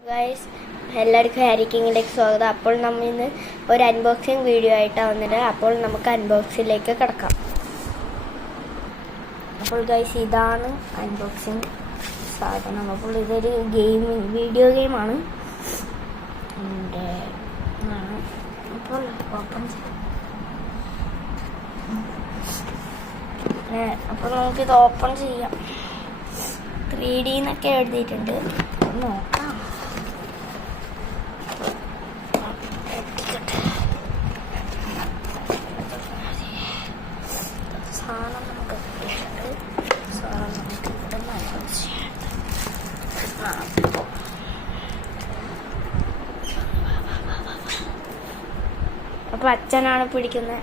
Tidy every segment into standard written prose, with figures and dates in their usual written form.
Guys, എല്ലാവർക്കും Harry കിങ്ങിലേക്ക് സ്വാഗതം. അപ്പോൾ നമ്മൾ ഇന്ന് ഒരു അൺബോക്സിങ് വീഡിയോ ആയിട്ടാണ് വന്നത്. അപ്പോൾ നമുക്ക് അൺബോക്സിലേക്ക് കിടക്കാം. അപ്പോൾ ഗൈസ്, ഇതാണ് അൺബോക്സിങ് സാധനം. അപ്പോൾ ഇതൊരു വീഡിയോ ഗെയിമാണ്. അപ്പോൾ ഓപ്പൺ ചെയ്യാം. അപ്പോൾ നമുക്കിത് ഓപ്പൺ ചെയ്യാം. 3D എന്നൊക്കെ എഴുതിയിട്ടുണ്ട്. നോക്കാം. സാധനം നമുക്ക് കിട്ടിയിട്ടുണ്ട്. സാധനം നമുക്ക് ഇവിടെ അനൗൺസ് ചെയ്യാം. അപ്പൊ അച്ഛനാണ് പിടിക്കുന്നത്.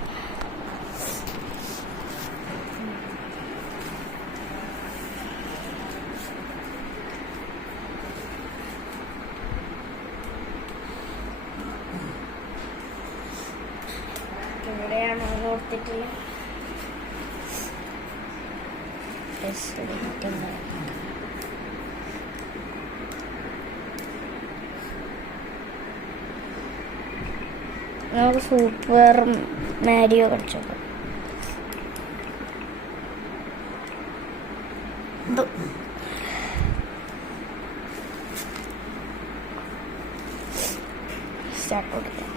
ഇവിടെയാണ് കൊടുത്തിട്ടില്ല. നമുക്ക് സൂപ്പർ മാരിയോ കളിച്ചോക്കാം. സ്റ്റാർട്ട് കൊടുക്കാം.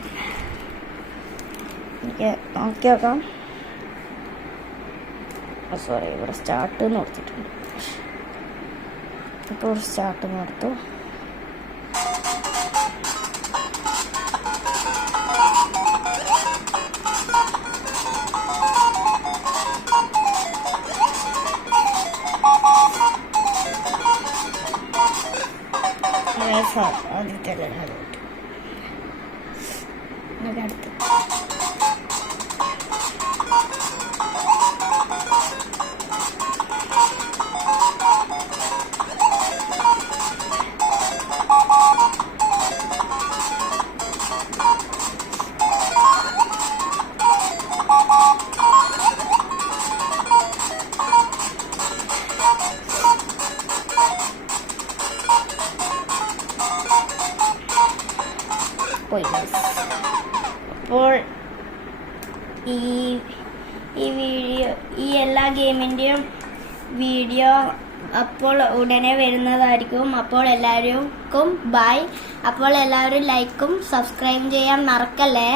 എനിക്ക് നോക്കി നോക്കാം. സോറി, ഇവിടെ സ്റ്റാർട്ട് എന്ന് കൊടുത്തിട്ടുണ്ട്. ഇപ്പോൾ സ്റ്റാർട്ട് എന്ന് കൊടുത്തു. ആദ്യത്തെ അടുത്ത് പോയി. അപ്പോൾ ഈ എല്ലാ ഗെയിമിൻ്റെയും വീഡിയോ അപ്പോൾ ഉടനെ വരുന്നതായിരിക്കും. അപ്പോൾ എല്ലാവർക്കും ബൈ. അപ്പോൾ എല്ലാവരും ലൈക്കും സബ്സ്ക്രൈബ് ചെയ്യാൻ മറക്കല്ലേ.